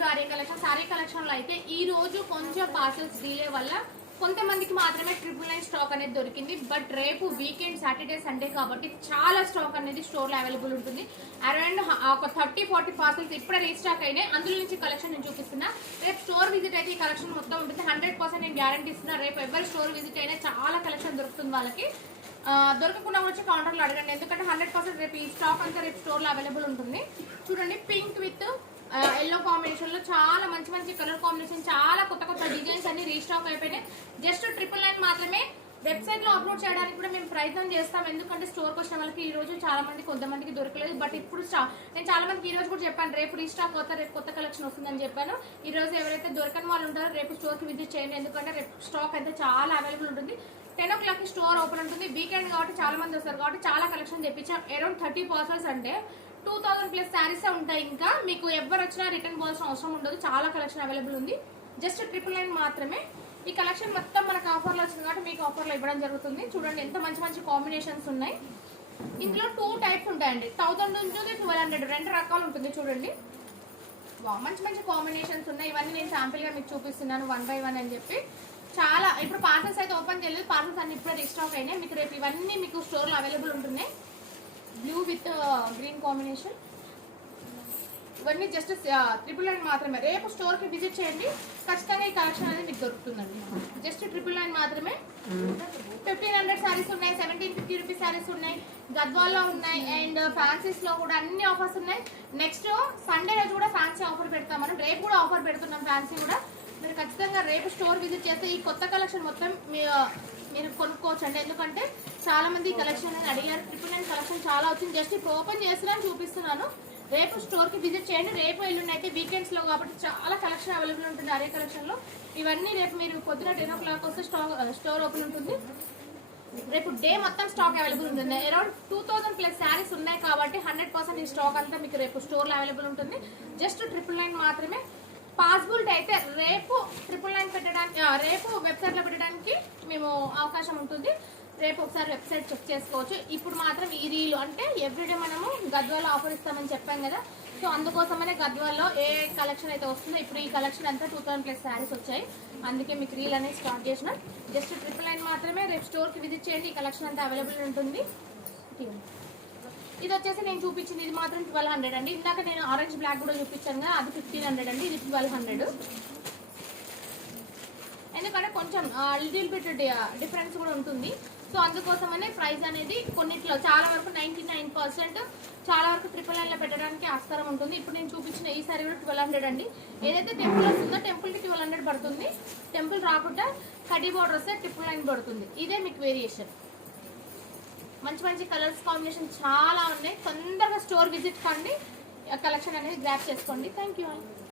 To Arya collection sorry కలెక్షన్లో అయితే ఈ రోజు కొంచెం పార్సల్స్ డిలే వల్ల కొంతమందికి మాత్రమే ట్రిపుల్ నైన్ స్టాక్ అనేది దొరికింది. బట్ రేపు వీకెండ్ సాటర్డే సండే కాబట్టి చాలా స్టాక్ అనేది స్టోర్లో అవైలబుల్ ఉంటుంది. అరౌండ్ ఒక థర్టీ ఫార్టీ పార్సల్స్ ఇప్పుడే రీస్టాక్ అయినాయి. అందులో నుంచి కలెక్షన్ నేను చూపిస్తున్నా. రేపు స్టోర్ విజిట్ అయితే ఈ కలెక్షన్ మొత్తం ఉంటుంది. హండ్రెడ్ పర్సెంట్ నేను గ్యారంటీ ఇస్తున్నా. రేపు ఎవరి స్టోర్ విజిట్ అయినా చాలా కలెక్షన్ దొరుకుతుంది వాళ్ళకి. దొరకకుండా వచ్చి కౌంటర్లో అడగండి. ఎందుకంటే హండ్రెడ్ పర్సెంట్ రేపు ఈ స్టాక్ అంతా రేపు స్టోర్లో అవైలబుల్ ఉంటుంది. చూడండి పింక్ విత్ ఎల్లో కాంబినేషన్లో చాలా మంచి మంచి కలర్ కాంబినేషన్ చాలా కొత్త కొత్త డిజైన్స్ అన్ని రీస్టాక్ అయిపోయినాయి. జస్ట్ ట్రిపుల్ నైన్ మాత్రమే వెబ్సైట్లో అప్లోడ్ చేయడానికి కూడా మేము ప్రయత్నం చేస్తాం. ఎందుకంటే స్టోర్కి వచ్చిన వాళ్ళకి ఈ రోజు చాలా మంది కొంతమందికి దొరకలేదు. బట్ ఇప్పుడు నేను చాలా మందికి ఈ రోజు కూడా చెప్పాను రేపు రీస్టాక్ అవుతా రేపు కొత్త కలెక్షన్ వస్తుందని చెప్పాను. ఈ రోజు ఎవరైతే దొరకని వాళ్ళు ఉంటారో రేపు స్టోర్కి విజిట్ చేయండి. ఎందుకంటే రేపు స్టాక్ అయితే చాలా అవైలబుల్ ఉంటుంది. టెన్ ఓ క్లాక్కి స్టోర్ ఓపెన్ ఉంటుంది. వీకెండ్ కాబట్టి చాలా మంది వస్తారు కాబట్టి చాలా కలెక్షన్ తెప్పించాం. అరౌండ్ థర్టీ పర్సన్స్ అంటే టూ థౌసండ్ ప్లస్ శారీసే ఉంటాయి ఇంకా. మీకు ఎవరు వచ్చినా రిటర్న్ పోవాల్సిన అవసరం ఉండదు. చాలా కలెక్షన్ అవైలబుల్ ఉంది. జస్ట్ ట్రిపుల్ నైన్ మాత్రమే. ఈ కలెక్షన్ మొత్తం మనకు ఆఫర్లో వచ్చింది కాబట్టి మీకు ఆఫర్లో ఇవ్వడం జరుగుతుంది. చూడండి ఎంత మంచి మంచి కాంబినేషన్స్ ఉన్నాయి. ఇందులో టూ టైప్స్ ఉంటాయండి. థౌసండ్ నుంచి ట్వెల్వ్ హండ్రెడ్ రెండు రకాలు ఉంటుంది చూడండి. మంచి మంచి కాంబినేషన్స్ ఉన్నాయి. ఇవన్నీ నేను శాంపుల్గా మీకు చూపిస్తున్నాను వన్ బై వన్ అని చెప్పి. చాలా ఇప్పుడు పార్సల్స్ అయితే ఓపెన్ చేయలేదు. పార్సల్స్ అన్ని ఇప్పుడే రీస్టాక్ అయినాయి. మీకు రేపు ఇవన్నీ మీకు స్టోర్లో అవైలబుల్ ఉంటున్నాయి. Green combination. ఇవన్నీ జస్ట్ ట్రిపుల్ నైన్ మాత్రమే. రేపు స్టోర్కి విజిట్ చేయండి. ఖచ్చితంగా ఈ కలెక్షన్ అనేది మీకు దొరుకుతుందండి. జస్ట్ ట్రిపుల్ నైన్ మాత్రమే. ఫిఫ్టీన్ హండ్రెడ్ శారీస్ ఉన్నాయి సెవెంటీన్ ఫిఫ్టీ రూపీస్ శారీస్ ఉన్నాయి గద్వాల్లో ఉన్నాయి అండ్ ఫ్యాన్సీస్లో కూడా అన్ని ఆఫర్స్ ఉన్నాయి. నెక్స్ట్ సండే రోజు కూడా ఫ్యాన్సీ ఆఫర్ పెడతాం మనం. రేపు కూడా ఆఫర్ పెడుతున్నాం ఫ్యాన్సీ కూడా. మీరు ఖచ్చితంగా రేపు స్టోర్ విజిట్ చేస్తే ఈ కొత్త కలెక్షన్ మొత్తం మీరు కొనుక్కోవచ్చు అండి ఎందుకంటే చాలా మంది కలెక్షన్ అనేది అడిగారు. ట్రిపుల్ నైన్ కలెక్షన్ చాలా వచ్చింది. జస్ట్ ఇప్పుడు ఓపెన్ చేస్తున్నాను చూపిస్తున్నాను. రేపు స్టోర్కి విజిట్ చేయండి. రేపు ఎల్లుండి అయితే వీకెండ్స్లో కాబట్టి చాలా కలెక్షన్ అవైలబుల్ ఉంటుంది అరే కలెక్షన్లో ఇవన్నీ రేపు మీరు పొద్దున టెన్ ఓ క్లాక్ వస్తే స్టోర్ స్టోర్ ఓపెన్ ఉంటుంది. రేపు డే మొత్తం స్టాక్ అవైలబుల్ ఉంటుంది. Around two thousand plus saris ఉన్నాయి కాబట్టి హండ్రెడ్ పర్సెంట్ ఈ స్టాక్ అంతా మీకు రేపు స్టోర్లో అవైలబుల్ ఉంటుంది. జస్ట్ ట్రిపుల్ నైన్ మాత్రమే పాసిబిలిటీ అయితే రేపు ట్రిపుల్ నైన్ పెట్టడానికి రేపు వెబ్సైట్లో పెట్టడానికి మేము అవకాశం ఉంటుంది. రేపు ఒకసారి వెబ్సైట్ చెక్ చేసుకోవచ్చు. ఇప్పుడు మాత్రం ఈ రీలు అంటే ఎవ్రీడే మనము గద్వాలో ఆఫర్ ఇస్తామని చెప్పాం కదా. సో అందుకోసమనే గద్వాల్లో ఏ కలెక్షన్ అయితే వస్తుందో ఇప్పుడు ఈ కలెక్షన్ అంతా టూ థౌసండ్ ప్లస్ శారీస్ వచ్చాయి. అందుకే మీకు రీల్ అనేది స్టార్ట్ చేసిన. జస్ట్ ట్రిపుల్ నైన్ మాత్రమే రేపు స్టోర్కి విజిట్ చేయండి. ఈ కలెక్షన్ అంతా అవైలబుల్ ఉంటుంది. ఇది వచ్చేసి నేను చూపించింది ఇది మాత్రం ట్వెల్వ్ హండ్రెడ్ అండి. ఇందాక నేను ఆరెంజ్ బ్లాక్ కూడా చూపించాను కదా అది ఫిఫ్టీన్ హండ్రెడ్ అండి. ఇది ట్వెల్వ్ హండ్రెడ్ ఎందుకంటే కొంచెం లిటిల్ బిట్ డిఫరెన్స్ కూడా ఉంటుంది. సో అందుకోసమనే ప్రైస్ అనేది కొన్నిట్లో చాలా వరకు నైంటీ నైన్ పర్సెంట్ చాలా వరకు ట్రిపుల్ నైన్లో పెట్టడానికి ఆస్కారం ఉంటుంది. ఇప్పుడు నేను చూపించిన ఈ సారీ కూడా ట్వెల్వ్ హండ్రెడ్ అండి. ఏదైతే టెంపుల్ వస్తుందో టెంపుల్కి ట్వెల్వ్ హండ్రెడ్ పడుతుంది. టెంపుల్ రాకుండా కడీ బార్డర్ వస్తే ట్రిపుల్ నైన్ పడుతుంది. ఇదే మీకు వేరియేషన్ మంచి మంచి కలర్స్ కాంబినేషన్ చాలా ఉన్నాయి. తొందరగా స్టోర్ విజిట్ కండి. కలెక్షన్ అనేది గ్రాప్ చేసుకోండి. Thank you